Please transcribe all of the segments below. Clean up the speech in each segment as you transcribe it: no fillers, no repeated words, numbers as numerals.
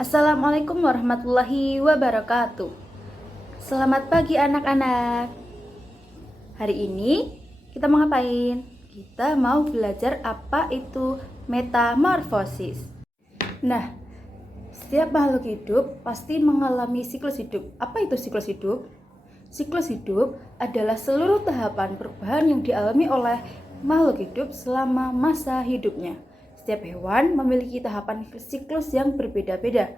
Assalamualaikum warahmatullahi wabarakatuh. Selamat pagi anak-anak. Hari ini kita mau ngapain? Kita mau belajar apa itu metamorfosis. Nah, setiap makhluk hidup pasti mengalami siklus hidup. Apa itu siklus hidup? Siklus hidup adalah seluruh tahapan perubahan yang dialami oleh makhluk hidup selama masa hidupnya. Setiap hewan memiliki tahapan siklus yang berbeda-beda.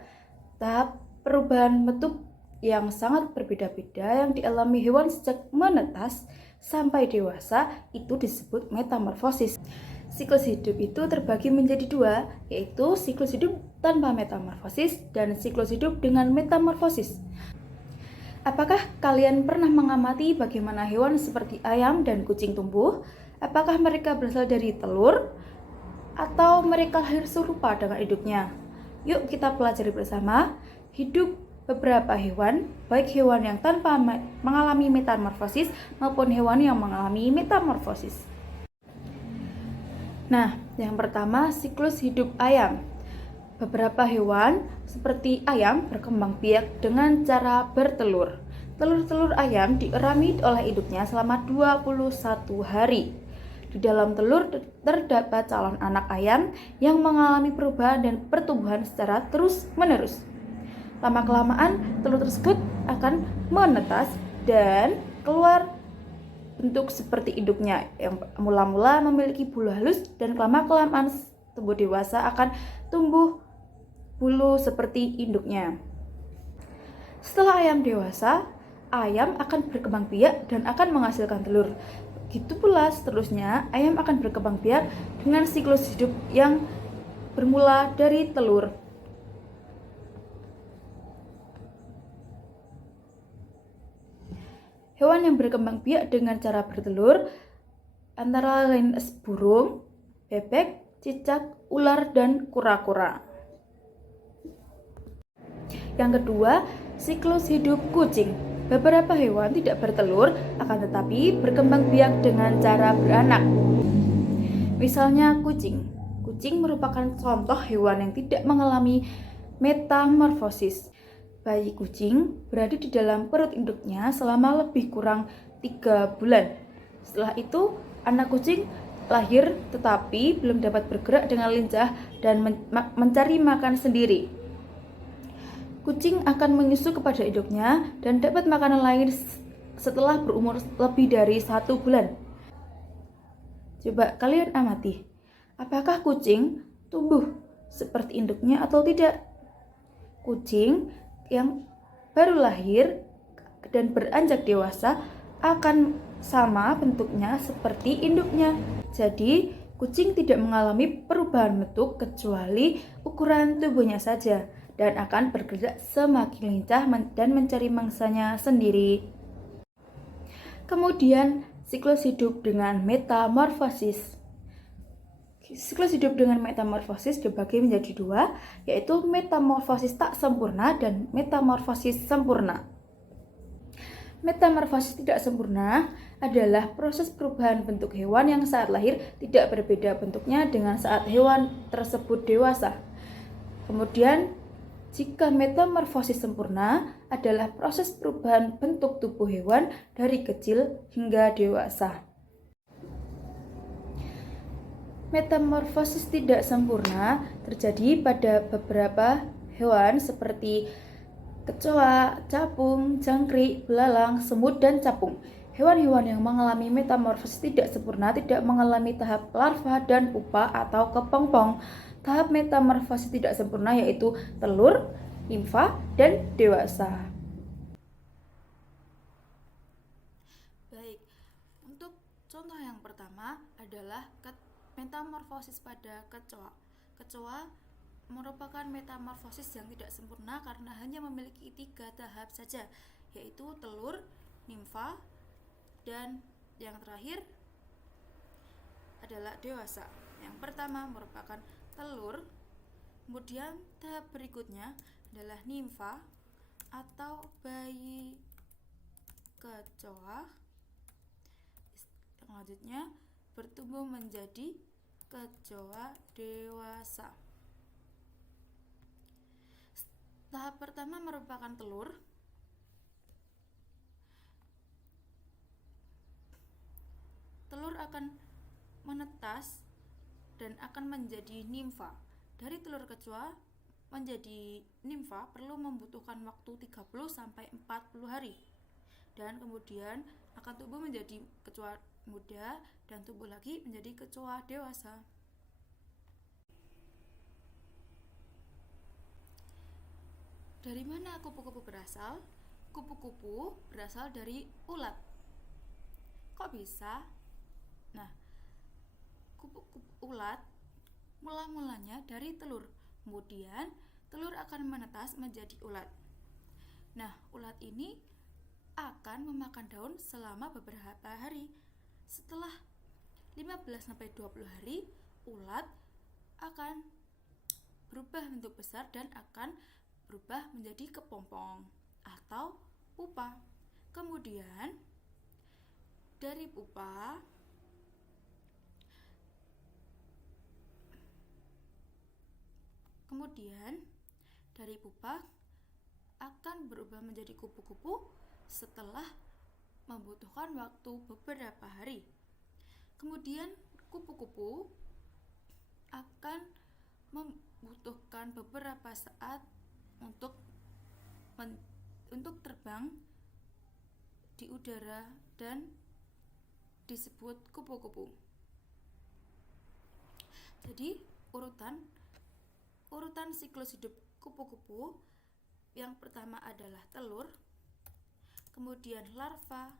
Tahap perubahan bentuk yang sangat berbeda-beda yang dialami hewan sejak menetas sampai dewasa itu disebut metamorfosis. Siklus hidup itu terbagi menjadi dua, yaitu siklus hidup tanpa metamorfosis dan siklus hidup dengan metamorfosis. Apakah kalian pernah mengamati bagaimana hewan seperti ayam dan kucing tumbuh? Apakah mereka berasal dari telur atau mereka lahir serupa dengan induknya? Yuk kita pelajari bersama hidup beberapa hewan, baik hewan yang tanpa mengalami metamorfosis maupun hewan yang mengalami metamorfosis. Nah, yang pertama siklus hidup ayam. Beberapa hewan seperti ayam berkembang biak dengan cara bertelur. Telur-telur ayam dierami oleh induknya selama 21 hari. Di dalam telur terdapat calon anak ayam yang mengalami perubahan dan pertumbuhan secara terus-menerus. Lama-kelamaan telur tersebut akan menetas dan keluar bentuk seperti induknya yang mula-mula memiliki bulu halus dan lama-kelamaan tumbuh dewasa akan tumbuh bulu seperti induknya. Setelah ayam dewasa, ayam akan berkembang biak dan akan menghasilkan telur. Begitu pula seterusnya, ayam akan berkembang biak dengan siklus hidup yang bermula dari telur. Hewan yang berkembang biak dengan cara bertelur antara lain burung, bebek, cicak, ular, dan kura-kura. Yang kedua, siklus hidup kucing. Beberapa hewan tidak bertelur, akan tetapi berkembang biak dengan cara beranak. Misalnya kucing. Kucing merupakan contoh hewan yang tidak mengalami metamorfosis. Bayi kucing berada di dalam perut induknya selama lebih kurang 3 bulan. Setelah itu, anak kucing lahir tetapi belum dapat bergerak dengan lincah dan mencari makan sendiri. Kucing akan menyusu kepada induknya dan dapat makanan lain setelah berumur lebih dari 1 bulan. Coba kalian amati, apakah kucing tumbuh seperti induknya atau tidak? Kucing yang baru lahir dan beranjak dewasa akan sama bentuknya seperti induknya. Jadi, kucing tidak mengalami perubahan bentuk kecuali ukuran tubuhnya saja dan akan bergerak semakin lincah dan mencari mangsanya sendiri. Kemudian, siklus hidup dengan metamorfosis. Siklus hidup dengan metamorfosis dibagi menjadi dua, yaitu metamorfosis tak sempurna dan metamorfosis sempurna. Metamorfosis tidak sempurna adalah proses perubahan bentuk hewan yang saat lahir tidak berbeda bentuknya dengan saat hewan tersebut dewasa. Kemudian, jika metamorfosis sempurna adalah proses perubahan bentuk tubuh hewan dari kecil hingga dewasa. Metamorfosis tidak sempurna terjadi pada beberapa hewan seperti kecoa, capung, jangkrik, belalang, semut, dan capung. Hewan-hewan yang mengalami metamorfosis tidak sempurna tidak mengalami tahap larva dan pupa atau kepompong. Tahap metamorfosis tidak sempurna yaitu telur, nimfa, dan dewasa. Baik, untuk contoh yang pertama adalah metamorfosis pada kecoa. Kecoa merupakan metamorfosis yang tidak sempurna karena hanya memiliki 3 tahap saja, yaitu telur, nimfa, dan yang terakhir adalah dewasa. Yang pertama merupakan telur, kemudian tahap berikutnya adalah nimfa atau bayi kecoa. Selanjutnya bertumbuh menjadi kecoa dewasa. Tahap pertama merupakan telur. Telur akan menetas dan akan menjadi nimfa. Dari telur kecoa menjadi nimfa perlu membutuhkan waktu 30-40 hari. Dan kemudian akan tumbuh menjadi kecoa muda dan tumbuh lagi menjadi kecoa dewasa. Dari mana kupu-kupu berasal? Kupu-kupu berasal dari ulat. Kok bisa? Nah, kupu-kupu ulat mula-mulanya dari telur. Kemudian telur akan menetas menjadi ulat. Nah, ulat ini akan memakan daun selama beberapa hari. Setelah 15-20 hari, ulat akan berubah bentuk besar dan akan berubah menjadi kepompong atau pupa. Kemudian dari pupa akan berubah menjadi kupu-kupu setelah membutuhkan waktu beberapa hari. Kemudian kupu-kupu akan membutuhkan beberapa saat untuk terbang di udara dan disebut kupu-kupu. Jadi urutan siklus hidup kupu-kupu yang pertama adalah telur, kemudian larva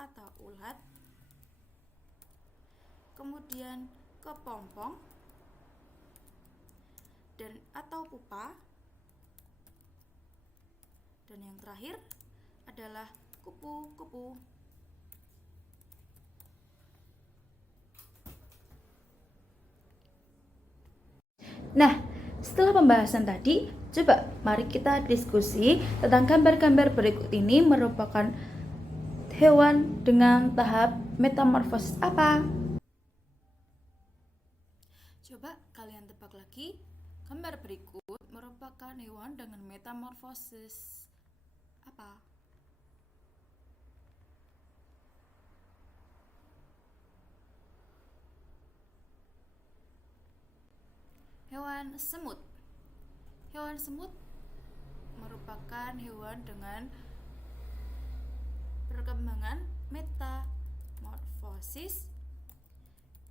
atau ulat, kemudian kepompong dan atau pupa, dan yang terakhir adalah kupu-kupu. Nah, setelah pembahasan tadi, coba mari kita diskusi tentang gambar-gambar berikut ini merupakan hewan dengan tahap metamorfosis apa? Coba kalian tebak lagi. Gambar berikut merupakan hewan dengan metamorfosis apa? Hewan semut. Hewan semut merupakan hewan dengan perkembangan metamorfosis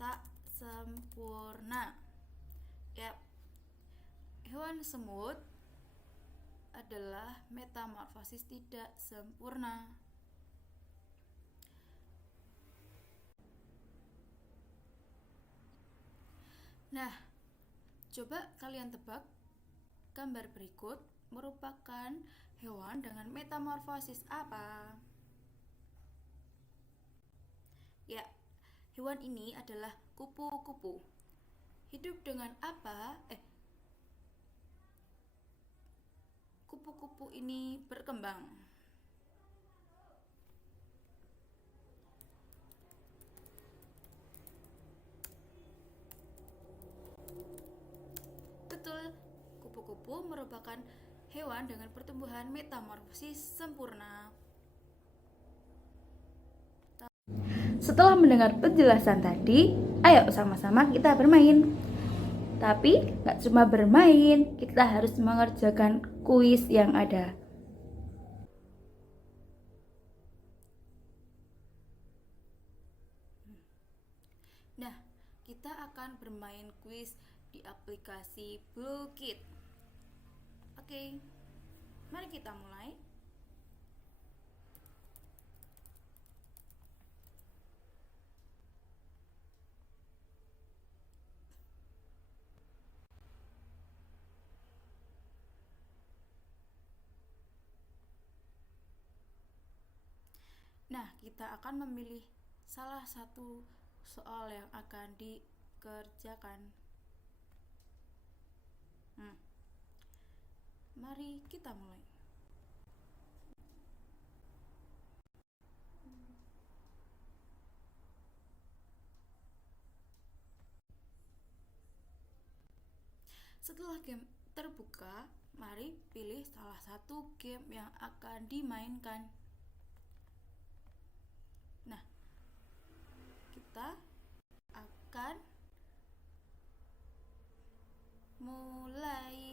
tak sempurna. Ya, hewan semut adalah metamorfosis tidak sempurna. Nah, coba kalian tebak gambar berikut merupakan hewan dengan metamorfosis apa? Ya, hewan ini adalah kupu-kupu. Hidup dengan apa? Kupu-kupu ini berkembang. Betul, kupu-kupu merupakan hewan dengan pertumbuhan metamorfosis sempurna. Setelah mendengar penjelasan tadi, ayo sama-sama kita bermain. Tapi gak cuma bermain, kita harus mengerjakan kuis yang ada. Nah, kita akan bermain kuis di aplikasi Blue-Kit. Oke, mari kita mulai. Nah, kita akan memilih salah satu soal yang akan dikerjakan. Mari kita mulai. Setelah game terbuka, Mari pilih salah satu game yang akan dimainkan. Nah, kita akan mulai.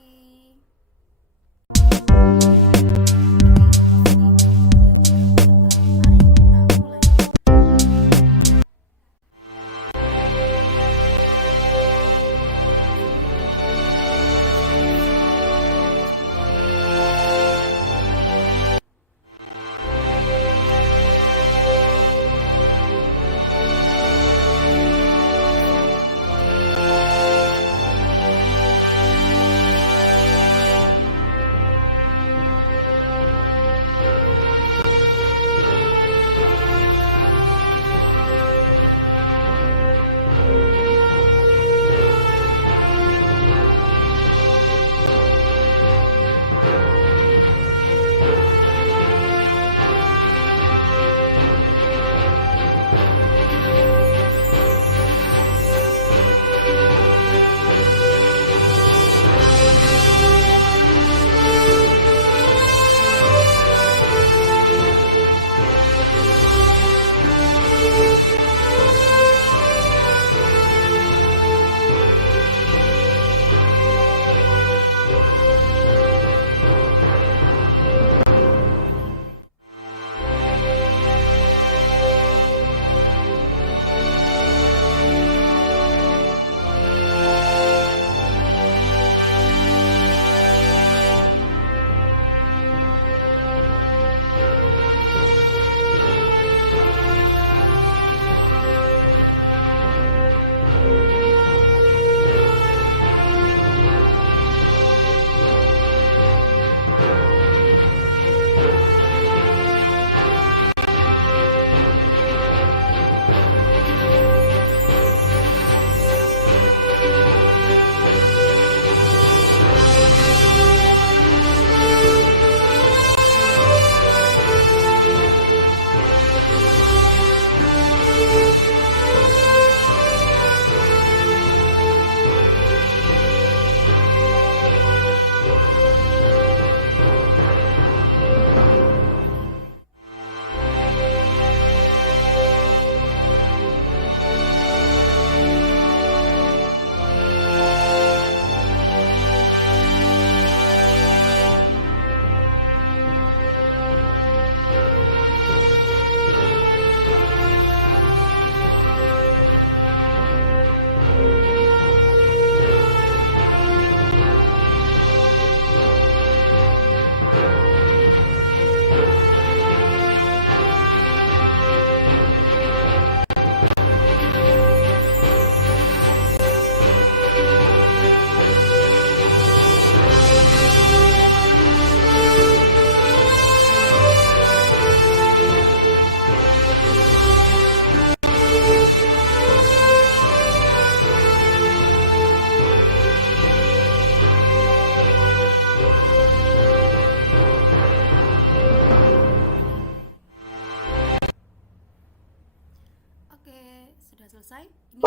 Sudah selesai. Ini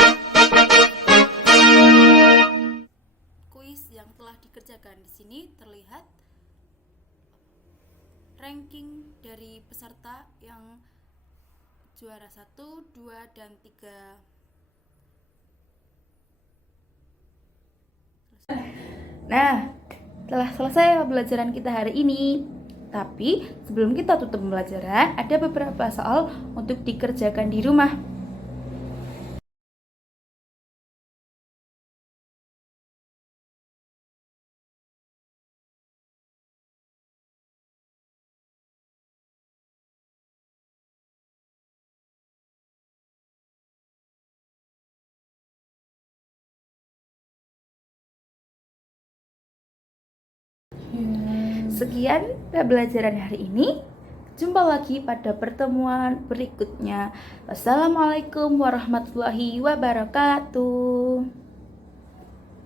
kuis yang telah dikerjakan. Di sini terlihat ranking dari peserta yang juara 1, 2, dan 3. Nah, telah selesai pembelajaran kita hari ini. Tapi sebelum kita tutup pembelajaran, ada beberapa soal untuk dikerjakan di rumah. Sekian pembelajaran hari ini. Jumpa lagi pada pertemuan berikutnya. Wassalamualaikum warahmatullahi wabarakatuh.